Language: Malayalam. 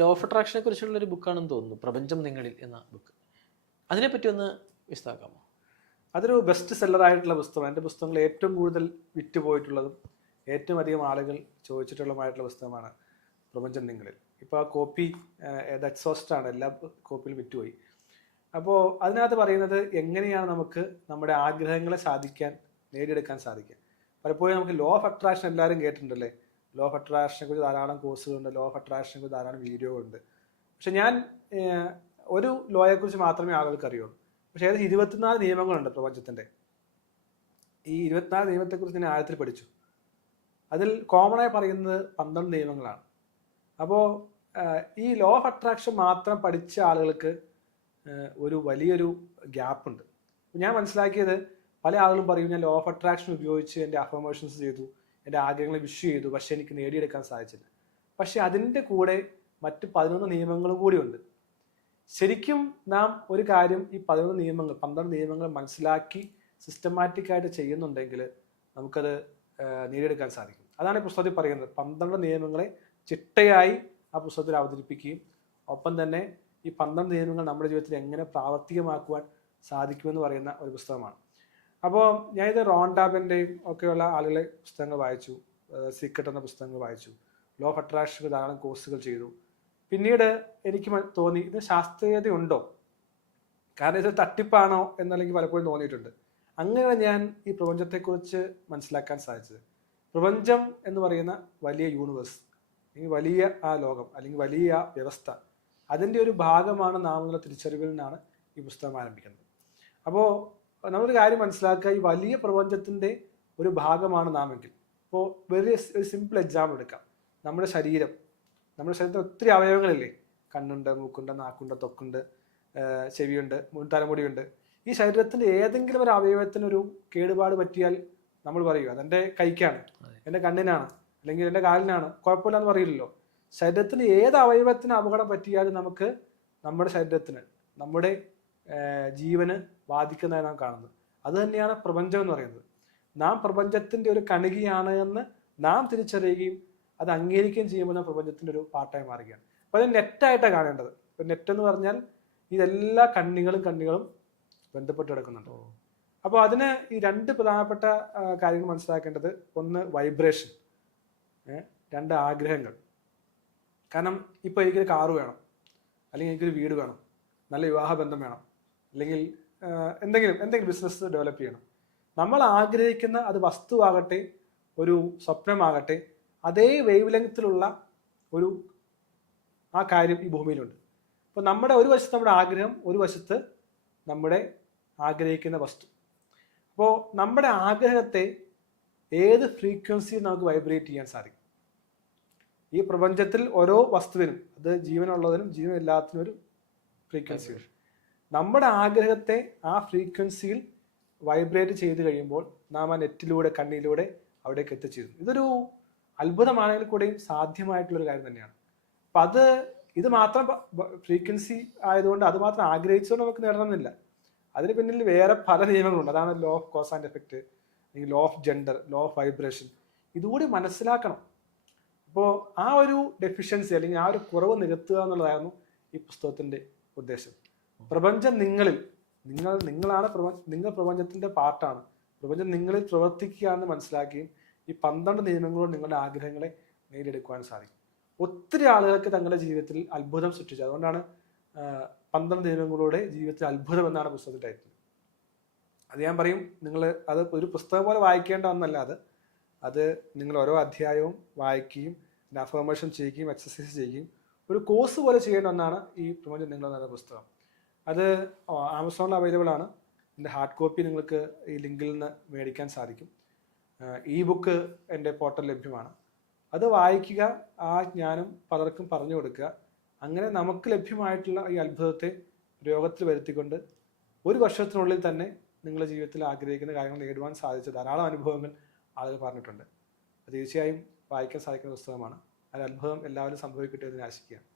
ലോ ഓഫ് അട്രാക്ഷനെ കുറിച്ചുള്ള ഒരു ബുക്കാണെന്ന് തോന്നുന്നു, പ്രപഞ്ചം നിങ്ങളിൽ എന്ന ബുക്ക്. അതിനെപ്പറ്റി ഒന്ന് വിശദമാക്കാമോ? അതൊരു ബെസ്റ്റ് സെല്ലറായിട്ടുള്ള പുസ്തകമാണ്. എൻ്റെ പുസ്തകങ്ങൾ ഏറ്റവും കൂടുതൽ വിറ്റ് പോയിട്ടുള്ളതും ഏറ്റവും അധികം ആളുകൾ ചോദിച്ചിട്ടുള്ളതുമായിട്ടുള്ള പുസ്തകമാണ് പ്രപഞ്ചം നിങ്ങളിൽ. ഇപ്പോൾ ആ കോപ്പി എക്സോസ്റ്റാണ്, എല്ലാ കോപ്പിയിലും വിറ്റുപോയി. അപ്പോൾ അതിനകത്ത് പറയുന്നത് എങ്ങനെയാണ് നമുക്ക് നമ്മുടെ ആഗ്രഹങ്ങളെ നേടിയെടുക്കാൻ സാധിക്കുക. പലപ്പോഴും നമുക്ക് ലോ ഓഫ് അട്രാക്ഷൻ എല്ലാവരും കേട്ടിട്ടുണ്ടല്ലേ. ലോ ഓഫ് അട്രാക്ഷനെ കുറിച്ച് ധാരാളം കോഴ്സുകളുണ്ട്, ലോ ഓഫ് അട്രാക്ഷനെ കുറിച്ച് ധാരാളം വീഡിയോ ഉണ്ട്. പക്ഷെ ഞാൻ ഒരു ലോയെക്കുറിച്ച് മാത്രമേ ആളുകൾക്ക് അറിയുള്ളൂ. പക്ഷേ ഏകദേശം 24 നിയമങ്ങളുണ്ട് പ്രപഞ്ചത്തിൻ്റെ. ഈ 24 നിയമത്തെക്കുറിച്ച് ഞാൻ ആഴത്തിൽ പഠിച്ചു. അതിൽ കോമണായി പറയുന്നത് 12 നിയമങ്ങളാണ്. അപ്പോൾ ഈ ലോ ഓഫ് അട്രാക്ഷൻ മാത്രം പഠിച്ച ആളുകൾക്ക് ഒരു വലിയൊരു ഗ്യാപ്പുണ്ട്. ഞാൻ മനസ്സിലാക്കിയത്, പല ആളുകളും പറയും ഞാൻ ലോ ഓഫ് അട്രാക്ഷൻ ഉപയോഗിച്ച് എൻ്റെ അഫർമേഷൻസ് ചെയ്തു, എൻ്റെ ആഗ്രഹങ്ങളെ വിഷ് ചെയ്തു, പക്ഷെ എനിക്ക് നേടിയെടുക്കാൻ സാധിച്ചില്ല. പക്ഷെ അതിൻ്റെ കൂടെ മറ്റ് 11 നിയമങ്ങളും കൂടിയുണ്ട്. ശരിക്കും നാം ഒരു കാര്യം ഈ 12 നിയമങ്ങൾ മനസ്സിലാക്കി സിസ്റ്റമാറ്റിക്കായിട്ട് ചെയ്യുന്നുണ്ടെങ്കിൽ നമുക്കത് നേടിയെടുക്കാൻ സാധിക്കും. അതാണ് ഈ പുസ്തകത്തിൽ പറയുന്നത്. 12 നിയമങ്ങളെ ചിട്ടയായി ആ പുസ്തകത്തിൽ അവതരിപ്പിക്കുകയും ഒപ്പം തന്നെ ഈ 12 നിയമങ്ങൾ നമ്മുടെ ജീവിതത്തിൽ എങ്ങനെ പ്രാവർത്തികമാക്കുവാൻ സാധിക്കുമെന്ന് പറയുന്ന ഒരു പുസ്തകമാണ്. അപ്പോൾ ഞാനിത് റോണ്ടാബിൻ്റെയും ഒക്കെയുള്ള ആളുകളെ പുസ്തകങ്ങൾ വായിച്ചു, സീക്രട്ട് എന്ന പുസ്തകങ്ങൾ വായിച്ചു, ലോ ഓഫ് അട്രാക്ഷന് ധാരാളം കോഴ്സുകൾ ചെയ്തു. പിന്നീട് എനിക്ക് തോന്നി ഇത് ശാസ്ത്രീയതയുണ്ടോ, കാരണം ഇത് തട്ടിപ്പാണോ എന്നല്ലെങ്കിൽ പലപ്പോഴും തോന്നിയിട്ടുണ്ട്. അങ്ങനെ ഞാൻ ഈ പ്രപഞ്ചത്തെക്കുറിച്ച് മനസ്സിലാക്കാൻ സാധിച്ചത്, പ്രപഞ്ചം എന്ന് പറയുന്ന വലിയ യൂണിവേഴ്സ് അല്ലെങ്കിൽ വലിയ ആ ലോകം അല്ലെങ്കിൽ വലിയ വ്യവസ്ഥ, അതിൻ്റെ ഒരു ഭാഗമാണ് നാം എന്നുള്ള തിരിച്ചറിവിൽ നിന്നാണ് ഈ പുസ്തകം ആരംഭിക്കുന്നത്. അപ്പോൾ നമ്മളൊരു കാര്യം മനസ്സിലാക്കുക, ഈ വലിയ പ്രപഞ്ചത്തിൻ്റെ ഒരു ഭാഗമാണ് നാം എങ്കിൽ. ഇപ്പോൾ ഒരു സിമ്പിൾ എക്സാമ്പിൾ എടുക്കാം. നമ്മുടെ ശരീരത്തിൽ ഒത്തിരി അവയവങ്ങളില്ലേ. കണ്ണുണ്ട്, മൂക്കുണ്ട്, നാക്കുണ്ട്, ത്വക്കുണ്ട്, ചെവിയുണ്ട്, തലമുടിയുണ്ട്. ഈ ശരീരത്തിൻ്റെ ഏതെങ്കിലും ഒരു അവയവത്തിനൊരു കേടുപാട് പറ്റിയാൽ നമ്മൾ പറയും അതെൻ്റെ കൈക്കാണ്, എൻ്റെ കണ്ണിനാണ്, അല്ലെങ്കിൽ എൻ്റെ കാലിനാണ്, കുഴപ്പമില്ല എന്ന് പറയില്ലല്ലോ. ശരീരത്തിന് ഏത് അവയവത്തിന് അപകടം പറ്റിയാലും നമുക്ക് നമ്മുടെ ശരീരത്തിന്, നമ്മുടെ ജീവന് ബാധിക്കുന്നതായി നാം കാണുന്നത്. അത് തന്നെയാണ് പ്രപഞ്ചം എന്ന് പറയുന്നത്. നാം പ്രപഞ്ചത്തിൻ്റെ ഒരു കണികയാണ് എന്ന് നാം തിരിച്ചറിയുകയും അത് അംഗീകരിക്കുകയും ചെയ്യുമ്പോൾ നാം പ്രപഞ്ചത്തിൻ്റെ ഒരു പാർട്ടായി മാറുകയാണ്. അപ്പോൾ അത് നെറ്റായിട്ടാണ് കാണേണ്ടത്. ഇപ്പോൾ നെറ്റ് എന്ന് പറഞ്ഞാൽ ഇതെല്ലാ കണ്ണികളും ബന്ധപ്പെട്ട് കിടക്കുന്നുണ്ട്. അപ്പോൾ അതിന് ഈ 2 പ്രധാനപ്പെട്ട കാര്യങ്ങൾ മനസ്സിലാക്കേണ്ടത്, ഒന്ന് വൈബ്രേഷൻ, 2 ആഗ്രഹങ്ങൾ. കാരണം ഇപ്പോൾ എനിക്കൊരു കാറ് വേണം, അല്ലെങ്കിൽ എനിക്കൊരു വീട് വേണം, നല്ല വിവാഹ ബന്ധം വേണം, അല്ലെങ്കിൽ എന്തെങ്കിലും ബിസിനസ് ഡെവലപ്പ് ചെയ്യണം. നമ്മൾ ആഗ്രഹിക്കുന്ന അത് വസ്തുവാകട്ടെ ഒരു സ്വപ്നമാകട്ടെ അതേ വേവ് ലെങ്ത്തിലുള്ള ആ കാര്യം ഈ ഭൂമിയിലുണ്ട്. അപ്പോൾ നമ്മുടെ ഒരു വശത്ത് നമ്മുടെ ആഗ്രഹം, ഒരു വശത്ത് നമ്മുടെ ആഗ്രഹിക്കുന്ന വസ്തു. അപ്പോൾ നമ്മുടെ ആഗ്രഹത്തെ ഏത് ഫ്രീക്വൻസിയിൽ നമുക്ക് വൈബ്രേറ്റ് ചെയ്യാൻ സാധിക്കും. ഈ പ്രപഞ്ചത്തിൽ ഓരോ വസ്തുവിനും, അത് ജീവനുള്ളതിനും ജീവനില്ലാത്തതിനും ഒരു ഫ്രീക്വൻസി ഉണ്ട്. നമ്മുടെ ആഗ്രഹത്തെ ആ ഫ്രീക്വൻസിയിൽ വൈബ്രേറ്റ് ചെയ്ത് കഴിയുമ്പോൾ നാം ആ നെറ്റിലൂടെ കണ്ണിലൂടെ അവിടേക്ക് എത്തിച്ചേരുന്നു. ഇതൊരു അത്ഭുതമാണെങ്കിൽ കൂടെയും സാധ്യമായിട്ടുള്ളൊരു കാര്യം തന്നെയാണ്. അപ്പം ഇത് മാത്രം ഫ്രീക്വൻസി ആയതുകൊണ്ട് അത് മാത്രം ആഗ്രഹിച്ചുകൊണ്ട് നമുക്ക് നേടണമെന്നില്ല. അതിന് പിന്നിൽ വേറെ പല നിയമങ്ങളുണ്ട്. അതാണ് law of cause and effect, അല്ലെങ്കിൽ law of gender, law of vibration. ഇതുകൂടി മനസ്സിലാക്കണം. അപ്പോൾ ആ ഒരു ഡെഫിഷ്യൻസി അല്ലെങ്കിൽ ആ ഒരു കുറവ് നികത്തുക എന്നുള്ളതായിരുന്നു ഈ പുസ്തകത്തിൻ്റെ ഉദ്ദേശം. പ്രപഞ്ചം നിങ്ങളാണ് നിങ്ങൾ പ്രപഞ്ചത്തിൻ്റെ പാർട്ടാണ്. പ്രപഞ്ചം നിങ്ങളിൽ പ്രവർത്തിക്കുകയാണെന്ന് മനസ്സിലാക്കുകയും ഈ 12 നിയമങ്ങളോട് നിങ്ങളുടെ ആഗ്രഹങ്ങളെ നേടിയെടുക്കുവാൻ സാധിക്കും. ഒത്തിരി ആളുകൾക്ക് തങ്ങളുടെ ജീവിതത്തിൽ അത്ഭുതം സൃഷ്ടിച്ചു. അതുകൊണ്ടാണ് 12 നിയമങ്ങളുടെ ജീവിതത്തിൽ അത്ഭുതം എന്നാണ് പുസ്തകത്തിൽ ടൈറ്റിൽ. അത് ഞാൻ പറയും, നിങ്ങൾ അത് ഒരു പുസ്തകം പോലെ വായിക്കേണ്ട ഒന്നല്ല. അത് നിങ്ങൾ ഓരോ അധ്യായവും വായിക്കുകയും അഫർമേഷൻ ചെയ്യുകയും എക്സസൈസ് ചെയ്യുകയും ഒരു കോഴ്സ് പോലെ ചെയ്യേണ്ട ഒന്നാണ് ഈ പ്രപഞ്ചം നിങ്ങൾ എന്ന പുസ്തകം. അത് ആമസോണിൽ അവൈലബിൾ ആണ്. എൻ്റെ ഹാർഡ് കോപ്പി നിങ്ങൾക്ക് ഈ ലിങ്കിൽ നിന്ന് മേടിക്കാൻ സാധിക്കും. ഇ ബുക്ക് എൻ്റെ പോർട്ടൽ ലഭ്യമാണ്. അത് വായിക്കുക, ആ ജ്ഞാനം പലർക്കും പറഞ്ഞു കൊടുക്കുക. അങ്ങനെ നമുക്ക് ലഭ്യമായിട്ടുള്ള ഈ അത്ഭുതത്തെ പ്രയോഗത്തിൽ വരുത്തിക്കൊണ്ട് 1 വർഷത്തിനുള്ളിൽ തന്നെ നിങ്ങളുടെ ജീവിതത്തിൽ ആഗ്രഹിക്കുന്ന കാര്യങ്ങൾ നേടുവാൻ സാധിച്ച ധാരാളം അനുഭവങ്ങൾ ആളുകൾ പറഞ്ഞിട്ടുണ്ട്. അത് തീർച്ചയായും വായിക്കാൻ സാധിക്കുന്ന പുസ്തകമാണ്. അത് അത്ഭുതം എല്ലാവരും സംഭവിക്കട്ടെ എന്ന് ആശിക്കുകയാണ്.